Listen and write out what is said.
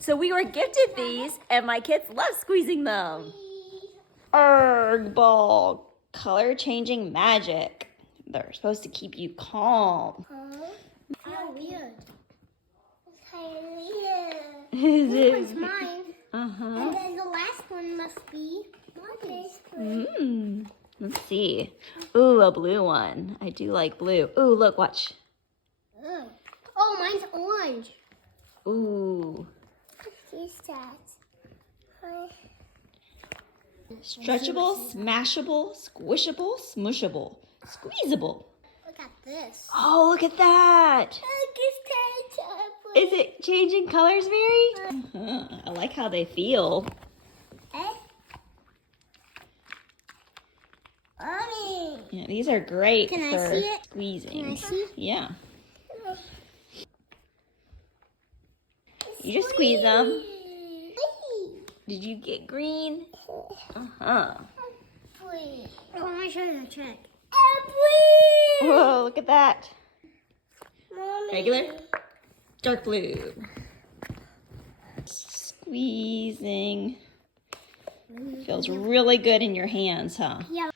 So we were gifted these, and my kids love squeezing them. Arggh ball, color changing magic. They're supposed to keep you calm. I feel weird. It's kind of weird. This one's mine. And then the last one must be mine. Let's see. Ooh, a blue one. I do like blue. Ooh, look, watch. Oh, mine's orange. Ooh. What's that? Stretchable, smashable, squishable, smushable, squeezable. Look at this. Oh, look at that. Is it changing colors, Mary? I like how they feel. Yeah, these are great Can I for see it? squeezing. Can I see? Yeah. You just squeeze them. Did you get green? I want to show you the trick. Whoa, look at that. Mommy. Regular, dark blue. Squeezing. Feels really good in your hands, huh? Yeah.